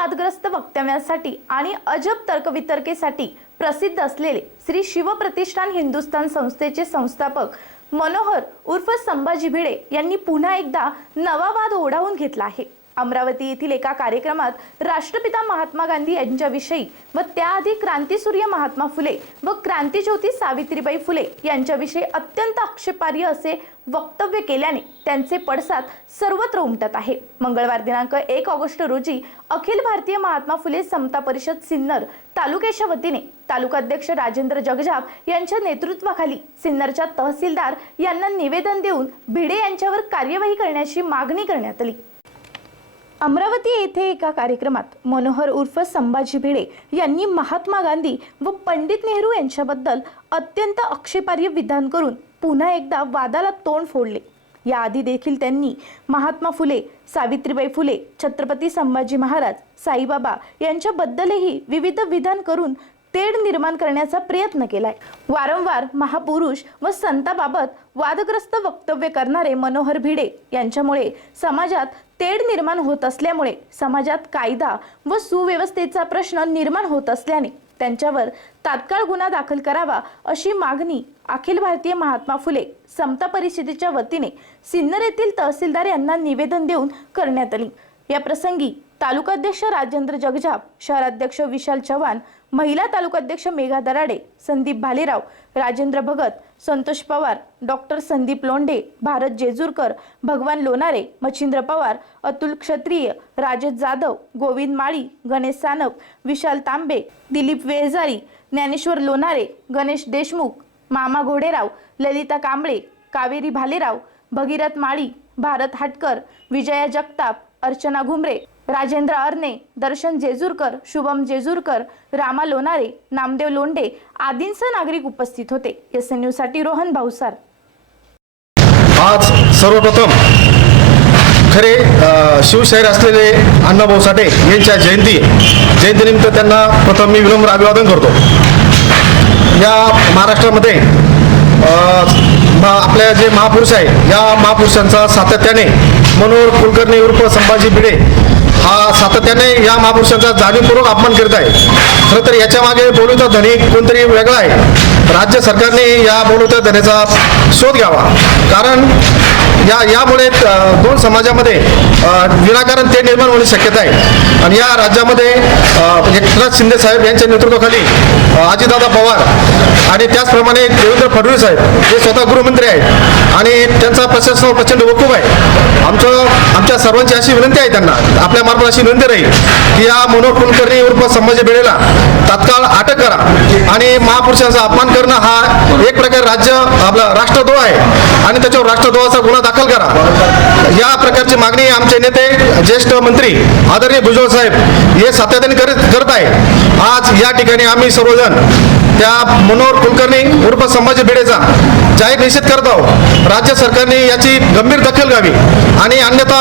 वादग्रस्त वक्तव्यासाठी आणि अजब तर्कवितर्केसाठी प्रसिद्ध असलेले श्री शिवप्रतिष्ठान हिंदुस्थान संस्थेचे संस्थापक मनोहर उर्फ संभाजी भिडे यांनी पुन्हा एकदा नवा वाद ओढावून घेतला आहे. अमरावती येथील एका कार्यक्रमात राष्ट्रपिता महात्मा गांधी यांच्याविषयी व त्याआधी क्रांतीसूर्य महात्मा फुले व क्रांतीज्योती सावित्रीबाई फुले यांच्याविषयी अत्यंत आक्षेपार्ह असे वक्तव्य केल्याने त्यांचे पडसाद सर्वत्र उमटत आहे. मंगळवार दिनांक एक ऑगस्ट रोजी अखिल भारतीय महात्मा फुले समता परिषद सिन्नर तालुक्याच्या वतीने तालुकाध्यक्ष राजेंद्र जगजाप यांच्या नेतृत्वाखाली सिन्नरच्या तहसीलदार यांना निवेदन देऊन भिडे यांच्यावर कार्यवाही करण्याची मागणी करण्यात आली. अमरावती येथे एका कार्यक्रमात मनोहर उर्फ संभाजी भिडे यांनी महात्मा गांधी व पंडित नेहरू यांच्याबद्दल अत्यंत आक्षेपार्ह विधान करून पुन्हा एकदा वादाला तोंड फोडले. याआधी देखील त्यांनी महात्मा फुले सावित्रीबाई फुले छत्रपती संभाजी महाराज साईबाबा यांच्याबद्दलही विविध विधान करून तेढ निर्माण करण्याचा प्रयत्न केलाय. वारंवार महापुरुष व संताबाबत वादग्रस्त वक्तव्य करणारे मनोहर भिडे यांच्यामुळे समाजात तेढ निर्माण होत असल्यामुळे समाजात कायदा व सुव्यवस्थेचा प्रश्न निर्माण होत असल्याने त्यांच्यावर तात्काळ गुन्हा दाखल करावा अशी मागणी अखिल भारतीय महात्मा फुले समता परिषदेच्या वतीने सिन्नर येथील तहसीलदार यांना निवेदन देऊन करण्यात आली. या प्रसंगी तालुकाध्यक्ष राजेंद्र जगजाप शहराध्यक्ष विशाल चव्हाण महिला तालुकाध्यक्ष मेघा दराडे संदीप भालेराव राजेंद्र भगत संतोष पवार डॉक्टर संदीप लोंढे भारत जेजूरकर भगवान लोणारे मच्छिंद्र पवार अतुल क्षत्रिय राजेश जाधव गोविंद माळी गणेश सानप विशाल तांबे दिलीप वेळजारी ज्ञानेश्वर लोणारे गणेश देशमुख मामा घोडेराव ललिता कांबळे कावेरी भालेराव भगीरथ माळी भारत हाटकर विजया जगताप अर्चना घुमरे राजेंद्र अर्ने दर्शन जेजूरकर शुभम जेजूरकर रामा लोणारे नामदेव लोंडे आदींसह नागरिक उपस्थित होते. एस एनसाठी रोहन भाऊसार. आज सर्वप्रथम खरे शिवशाहीर असलेले अण्णाभाऊ साठे यांच्या जयंती जयंतीनिमित्त त्यांना प्रथम मी विनम्र अभिवादन करतो. या महाराष्ट्रामध्ये आपल्या जे महापुरुष आहे या महापुरुषांचा सातत्याने मनोहर कुलकर्णी उर्फ संभाजी भिडे हा सातत्याने या महापुरुषांचा जाणीवपूर्वक अपमान करीत आहे. खरं तर याच्या मागे बोलूचा धनी कोणतरी वेगळा आहे. राज्य सरकारने या बोलूच्या धनेचा शोध घ्यावा. कारण या यामुळे दोन समाजामध्ये विनाकारण ते निर्माण होण्याची शक्यता आहे. आणि या राज्यामध्ये म्हणजे एकनाथ शिंदे साहेब यांच्या नेतृत्वाखाली अजितदादा पवार आणि त्याचप्रमाणे देवेंद्र फडणवीस साहेब हे स्वतः गृहमंत्री आहेत. आणि त्यांचा प्रशासनावर प्रचंड वकूफ आहे. आमचं आमच्या सर्वांची अशी विनंती आहे त्यांना आपल्या मार्फत अशी विनंती राहील की या मनोहर कुलकर्णी उर्फ संभाजी बेळेला तात्काळ अटक करा. आणि महापुरुषांचा अपमान करणं हा एक प्रकारे राज्य आपला राष्ट्रद्रोह आहे. आणि त्याच्यावर राष्ट्रद्रोहाचा गुन्हा दाखल करा. या प्रकारची मागणी आमचे नेते ज्येष्ठ मंत्री आदरणीय भुजबळ साहेब हे सातत्याने करत करत आहे आज या ठिकाणी आम्ही सर्वजण त्या मनोहर कुलकर्णी उर्फ संभाजी भिडेचा जाहीर निषेध करत आहोत. राज्य सरकारने याची गंभीर दखल घ्यावी आणि अन्यथा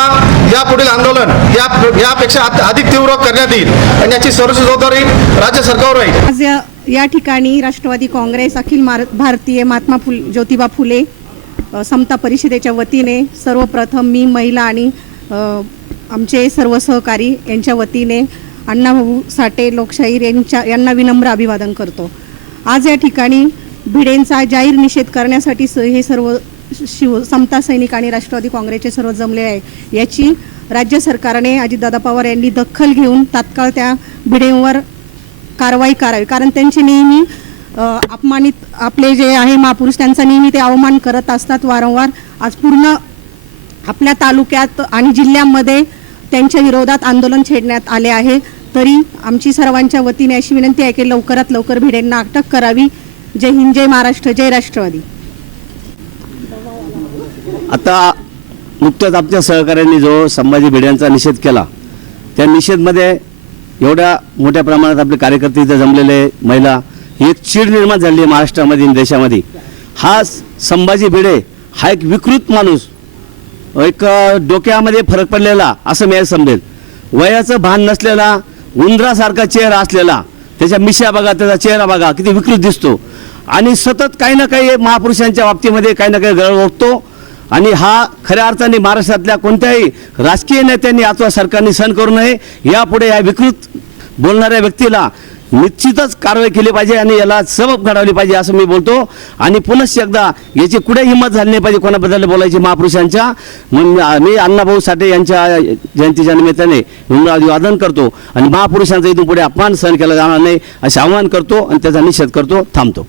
या पुढील आंदोलन या यापेक्षा अधिक तीव्र करण्यात येईल आणि याची सर्व जबाबदारी राज्य सरकारवर राहील. आज या- ठिकाणी राष्ट्रवादी काँग्रेस अखिल भारतीय महात्मा फुल ज्योतिबा फुले समता परिषदेच्या वतीने सर्वप्रथम मी महिला आणि आमचे सर्व सहकारी यांच्या वतीने अण्णाभाऊ साठे लोकशाहीर यांच्या यांना विनम्र अभिवादन करतो. आज या ठिकाणी भिडेंचा जाहीर निषेध करण्यासाठी स हे सर्व शिव समता सैनिक आणि राष्ट्रवादी काँग्रेसचे सर्व जमले आहे. याची राज्य सरकारने अजितदादा पवार यांनी दखल घेऊन तात्काळ त्या भिडेंवर कारवाई करावी. कारण त्यांची नेहमी अपमानित आपले जे आहे महापुरुष त्यांचा नेहमी ते अवमान करत असतात वारंवार. आज पूर्ण आपल्या तालुक्यात आणि जिल्ह्यामध्ये त्यांच्या विरोधात आंदोलन छेडण्यात आले आहे. तरी आमची सर्वांच्या वतीने अशी विनंती आहे की लवकरात लवकर भिडेंना अटक करावी. जय हिंद जय महाराष्ट्र जय राष्ट्रवादी. आता नुकत्याच आमच्या सहकाऱ्यांनी जो संभाजी भिड्यांचा निषेध केला त्या निषेधमध्ये एवढ्या मोठ्या प्रमाणात आपले कार्यकर्ते इथं जमलेले महिला ही एक चीड निर्माण झाली आहे महाराष्ट्रामध्ये आणि देशामध्ये. हा संभाजी भिडे हा एक विकृत माणूस एक डोक्यामध्ये फरक पडलेला असं मी समजेल. वयाचं भान नसलेला उंदरासारखा चेहरा असलेला त्याच्या मिशा बघा त्याचा चेहरा बघा किती विकृत दिसतो. आणि सतत काही ना काही महापुरुषांच्या बाबतीमध्ये काही ना काही गळ ओळखतो आणि हा खऱ्या अर्थाने महाराष्ट्रातल्या कोणत्याही राजकीय नेत्यांनी अथवा सरकारने सहन करू नये. यापुढे या विकृत बोलणाऱ्या व्यक्तीला निश्चितच कारवाई केली पाहिजे आणि याला सबब घडवली पाहिजे असं मी बोलतो. आणि पुनश्च एकदा याची कुठे हिंमत झाली नाही पाहिजे कोणाबद्दल बोलायची महापुरुषांच्या. मी अण्णाभाऊ साठे यांच्या जयंतीच्या निमित्ताने अभिवादन करतो आणि महापुरुषांचा इथून पुढे अपमान सहन केला जाणार नाही असे आवाहन करतो आणि त्याचा निषेध करतो थांबतो.